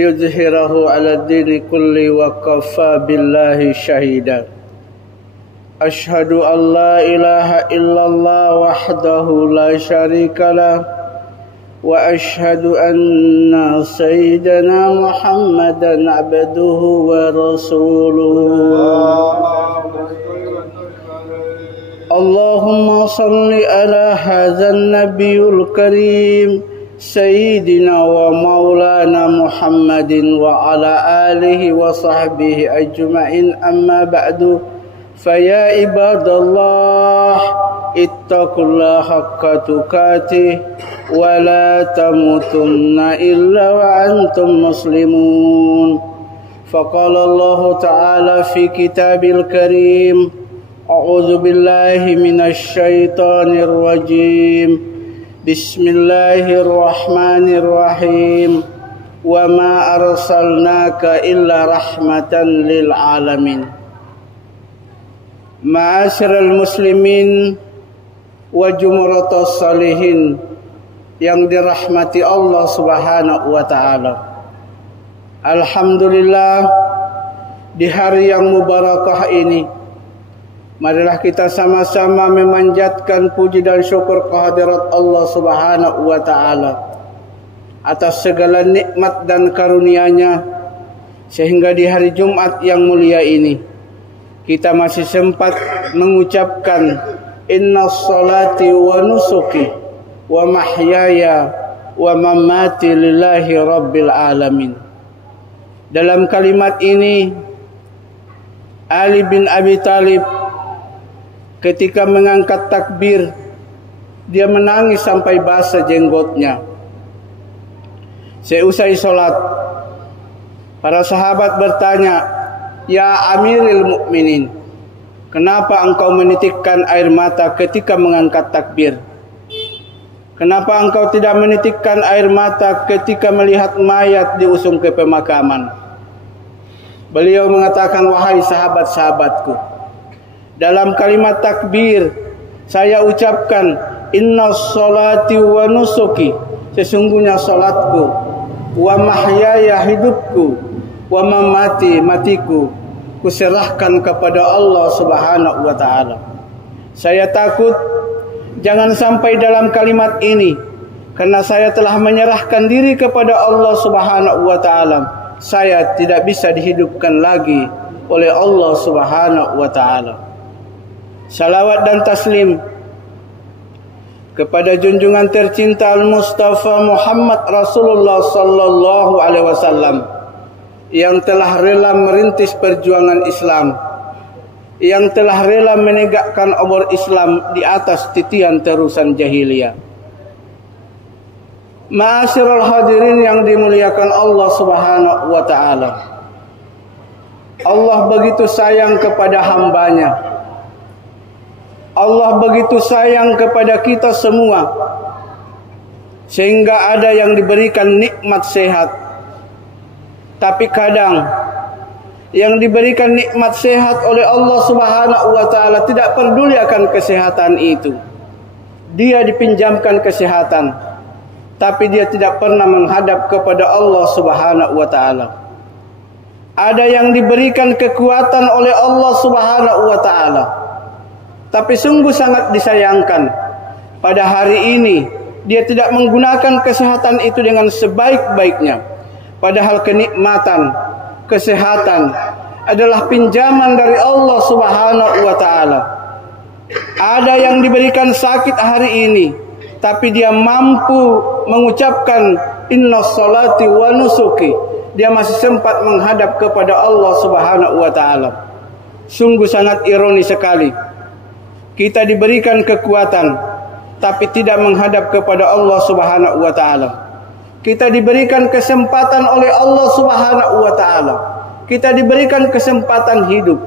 ليظهره على الدين كله وكفى بالله شهيدا أشهد أن لا إله إلا الله وحده لا شريك له وأشهد أن سيدنا محمدا عبده ورسوله اللهم صل على هذا النبي الكريم سيدنا ومولانا محمد وعلى آله وصحبه أجمعين أما بعد فيا عباد الله اتقوا الله حق تقاته ولا تموتن إلا وأنتم مسلمون فقال الله تعالى في كتابه الكريم أعوذ بالله من الشيطان الرجيم بسم الله الرحمن الرحيم وما أرسلناك إلا رحمة للعالمين معاشر المسlimin wa jumratus salihin yang dirahmati Allah Subhanahu wa taala. Alhamdulillah, di hari yang mubarakah ini marilah kita sama-sama memanjatkan puji dan syukur kehadirat Allah Subhanahu wa taala atas segala nikmat dan karunia-Nya, sehingga di hari Jumat yang mulia ini kita masih sempat mengucapkan inna salati wa nusuki wa mahyaya wa mamati lillahi rabbil alamin. Dalam kalimat ini Ali bin Abi Thalib ketika mengangkat takbir, dia menangis sampai basah jenggotnya. Seusai sholat, para sahabat bertanya, "Ya Amiril Mukminin, kenapa engkau menitikkan air mata ketika mengangkat takbir? Kenapa engkau tidak menitikkan air mata ketika melihat mayat diusung ke pemakaman?" Beliau mengatakan, "Wahai sahabat-sahabatku, dalam kalimat takbir saya ucapkan inna salati wa nusuki, sesungguhnya salatku, wa mahyaya hidupku, wa mamati matiku, kuserahkan kepada Allah Subhanahu wa taala." Saya takut jangan sampai dalam kalimat ini, karena saya telah menyerahkan diri kepada Allah Subhanahu wa taala, saya tidak bisa dihidupkan lagi oleh Allah Subhanahu wa taala. Salawat dan taslim kepada junjungan tercinta Al-Mustafa Muhammad Rasulullah sallallahu alaihi wasallam yang telah rela merintis perjuangan Islam, yang telah rela menegakkan obor Islam di atas titian terusan jahiliyah. Ma'asyiral hadirin yang dimuliakan Allah Subhanahu wa taala, Allah begitu sayang kepada hambanya. Allah begitu sayang kepada kita semua, sehingga ada yang diberikan nikmat sehat. Tapi kadang yang diberikan nikmat sehat oleh Allah Subhanahu wa taala tidak peduli akan kesehatan itu. Dia dipinjamkan kesehatan, tapi dia tidak pernah menghadap kepada Allah Subhanahu wa taala. Ada yang diberikan kekuatan oleh Allah Subhanahu wa taala, tapi sungguh sangat disayangkan pada hari ini dia tidak menggunakan kesehatan itu dengan sebaik-baiknya. Padahal kenikmatan, kesehatan adalah pinjaman dari Allah Subhanahu wa taala. Ada yang diberikan sakit hari ini, tapi dia mampu mengucapkan inna salati wa nusuki. Dia masih sempat menghadap kepada Allah Subhanahu wa taala. Sungguh sangat ironis sekali. Kita diberikan kekuatan, tapi tidak menghadap kepada Allah Subhanahu wa taala. Kita diberikan kesempatan oleh Allah Subhanahu wa taala. Kita diberikan kesempatan hidup.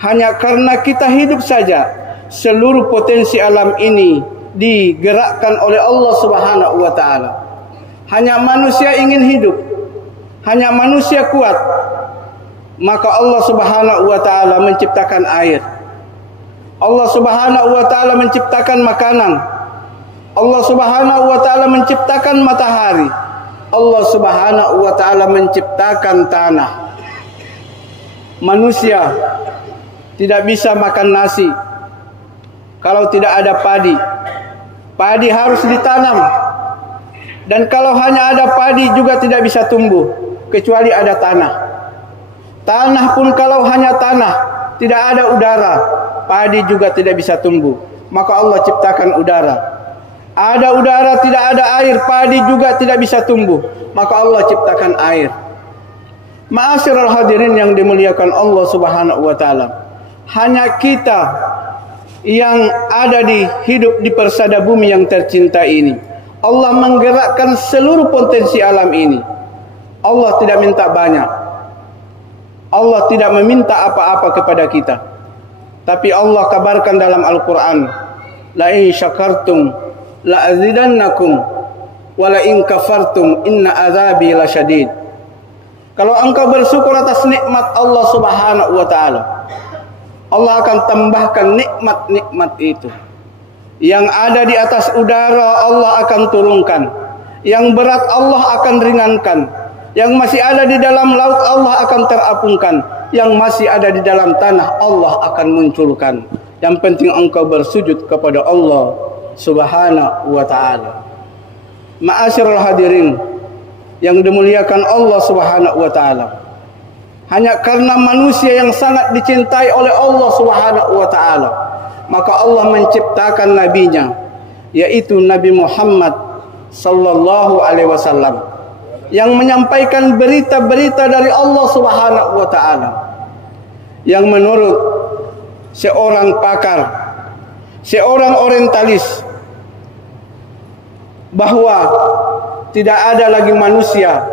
Hanya karena kita hidup saja, seluruh potensi alam ini digerakkan oleh Allah Subhanahu wa taala. Hanya manusia ingin hidup, hanya manusia kuat, maka Allah Subhanahu wa taala menciptakan air. Allah Subhanahu wa taala menciptakan makanan. Allah Subhanahu wa taala menciptakan matahari. Allah Subhanahu wa taala menciptakan tanah. Manusia tidak bisa makan nasi kalau tidak ada padi. Padi harus ditanam. Dan kalau hanya ada padi juga tidak bisa tumbuh kecuali ada tanah. Tanah pun kalau hanya tanah, tidak ada udara, padi juga tidak bisa tumbuh. Maka Allah ciptakan udara. Ada udara, tidak ada air, padi juga tidak bisa tumbuh. Maka Allah ciptakan air. Ma'asyiral hadirin yang dimuliakan Allah Subhanahu wa taala. Hanya kita yang ada hidup di persada bumi yang tercinta ini. Allah menggerakkan seluruh potensi alam ini. Allah tidak minta banyak. Allah tidak meminta apa-apa kepada kita. Tapi Allah kabarkan dalam Al-Quran, la in syakartum la azidannakum wa la in kafartum inna azabi lasyadid. Kalau engkau bersyukur atas nikmat Allah Subhanahu wa taala, Allah akan tambahkan nikmat-nikmat itu. Yang ada di atas udara Allah akan turunkan. Yang berat Allah akan ringankan. Yang masih ada di dalam laut Allah akan terapungkan. Yang masih ada di dalam tanah Allah akan munculkan. Yang penting engkau bersujud kepada Allah Subhanahu wa taala. Ma'asyiral hadirin yang dimuliakan Allah Subhanahu wa taala. Hanya karena manusia yang sangat dicintai oleh Allah Subhanahu wa taala, maka Allah menciptakan nabinya, yaitu Nabi Muhammad sallallahu alaihi wasallam, yang menyampaikan berita-berita dari Allah Subhanahu wa taala, yang menurut seorang pakar, seorang orientalis, bahwa tidak ada lagi manusia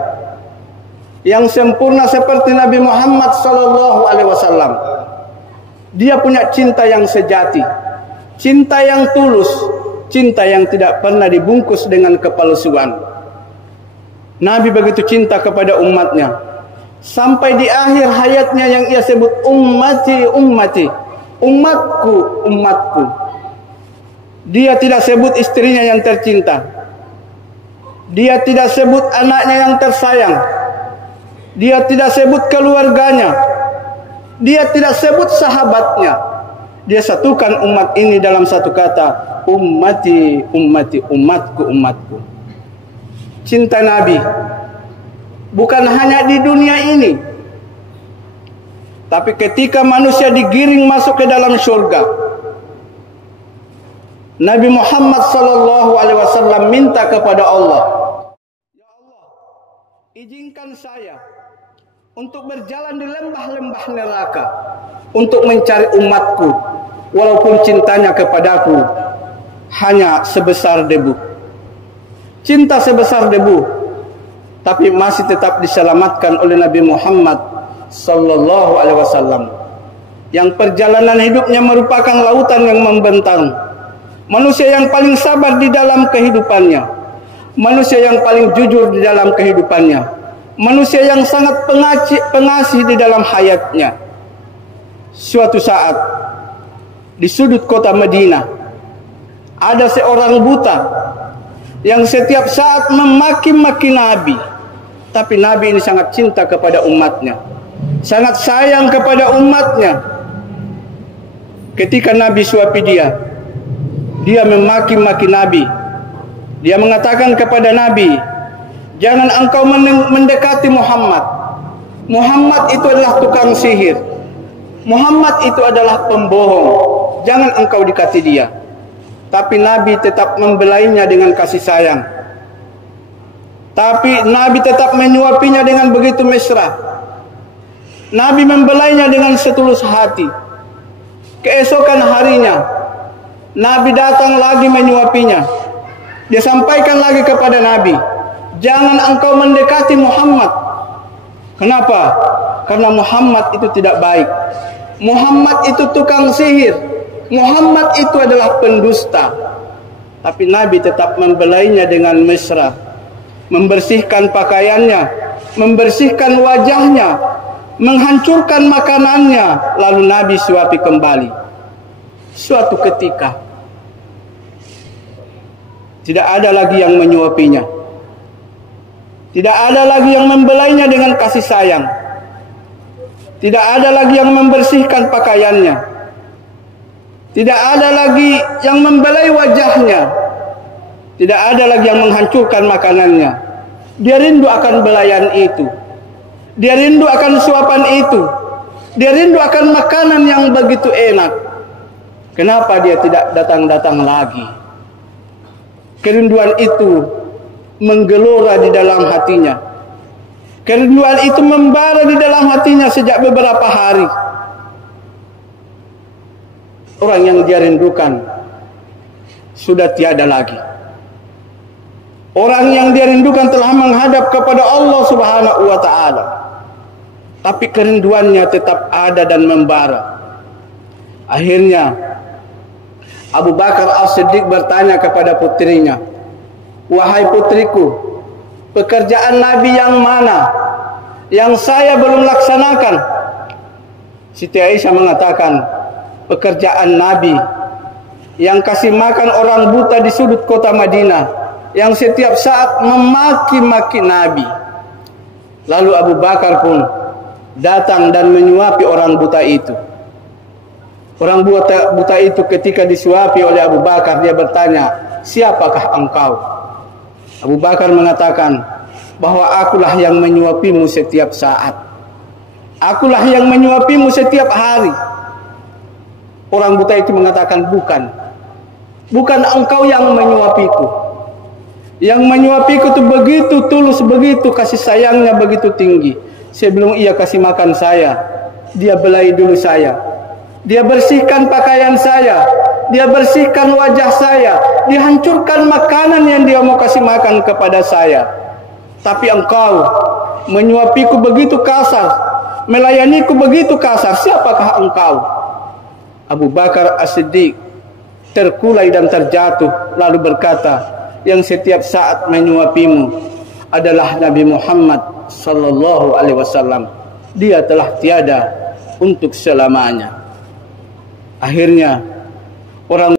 yang sempurna seperti Nabi Muhammad sallallahu alaihi wasallam. Dia punya cinta yang sejati, cinta yang tulus, cinta yang tidak pernah dibungkus dengan kepalsuan. Nabi begitu cinta kepada umatnya, sampai di akhir hayatnya yang ia sebut ummati, ummati, umatku, umatku. Dia tidak sebut istrinya yang tercinta, dia tidak sebut anaknya yang tersayang, dia tidak sebut keluarganya, dia tidak sebut sahabatnya. Dia satukan umat ini dalam satu kata, ummati, ummati, umatku, umatku. Cinta Nabi bukan hanya di dunia ini, tapi ketika manusia digiring masuk ke dalam surga, Nabi Muhammad sallallahu alaihi wasallam minta kepada Allah, ya Allah, izinkan saya untuk berjalan di lembah-lembah neraka untuk mencari umatku, walaupun cintanya kepadaku hanya sebesar debu. Cinta sebesar debu, tapi masih tetap diselamatkan oleh Nabi Muhammad sallallahu alaihi wasallam, yang perjalanan hidupnya merupakan lautan yang membentang. Manusia yang paling sabar di dalam kehidupannya, manusia yang paling jujur di dalam kehidupannya, manusia yang sangat pengasih di dalam hayatnya. Suatu saat di sudut kota Madinah ada seorang buta yang setiap saat memaki-maki Nabi. Tapi Nabi ini sangat cinta kepada umatnya, sangat sayang kepada umatnya. Ketika Nabi suapi dia memaki-maki Nabi. Dia mengatakan kepada Nabi, jangan engkau mendekati Muhammad. Muhammad itu adalah tukang sihir. Muhammad itu adalah pembohong. Jangan engkau dekati dia. Tapi Nabi tetap membelainya dengan kasih sayang. Tapi Nabi tetap menyuapinya dengan begitu mesra. Nabi membelainya dengan setulus hati. Keesokan harinya, Nabi datang lagi menyuapinya. Dia sampaikan lagi kepada Nabi, jangan engkau mendekati Muhammad. Kenapa? Karena Muhammad itu tidak baik. Muhammad itu tukang sihir. Muhammad itu adalah pendusta. Tapi Nabi tetap membelainya dengan mesra, membersihkan pakaiannya, membersihkan wajahnya, menghancurkan makanannya, lalu Nabi suapi kembali. Suatu ketika tidak ada lagi yang menyuapinya. Tidak ada lagi yang membelainya dengan kasih sayang. Tidak ada lagi yang membersihkan pakaiannya. Tidak ada lagi yang membelai wajahnya. Tidak ada lagi yang menghancurkan makanannya. Dia rindu akan belayan itu. Dia rindu akan suapan itu. Dia rindu akan makanan yang begitu enak. Kenapa dia tidak datang-datang lagi? Kerinduan itu menggelora di dalam hatinya. Kerinduan itu membara di dalam hatinya sejak beberapa hari. Orang yang dia rindukan sudah tiada lagi. Orang yang dia rindukan telah menghadap kepada Allah Subhanahu wa taala. Tapi kerinduannya tetap ada dan membara. Akhirnya Abu Bakar As-Siddiq bertanya kepada putrinya, "Wahai putriku, pekerjaan Nabi yang mana yang saya belum laksanakan?" Siti Aisyah mengatakan, pekerjaan Nabi yang kasih makan orang buta di sudut kota Madinah, yang setiap saat memaki-maki Nabi. Lalu Abu Bakar pun datang dan menyuapi orang buta itu. Orang buta itu ketika disuapi oleh Abu Bakar, dia bertanya, "Siapakah engkau?" Abu Bakar mengatakan bahwa akulah yang menyuapimu setiap saat. Akulah yang menyuapimu setiap hari. Orang buta itu mengatakan, bukan engkau yang menyuapiku. Yang menyuapiku itu begitu tulus, begitu kasih sayangnya begitu tinggi. Sebelum ia kasih makan saya, dia belai dulu saya. Dia bersihkan pakaian saya, dia bersihkan wajah saya, dihancurkan makanan yang dia mau kasih makan kepada saya. Tapi engkau menyuapiku begitu kasar, melayaniku begitu kasar. Siapakah engkau? Abu Bakar As-Siddiq terkulai dan terjatuh, lalu berkata, yang setiap saat menyuapimu adalah Nabi Muhammad sallallahu alaihi wasallam. Dia telah tiada untuk selamanya. Akhirnya orang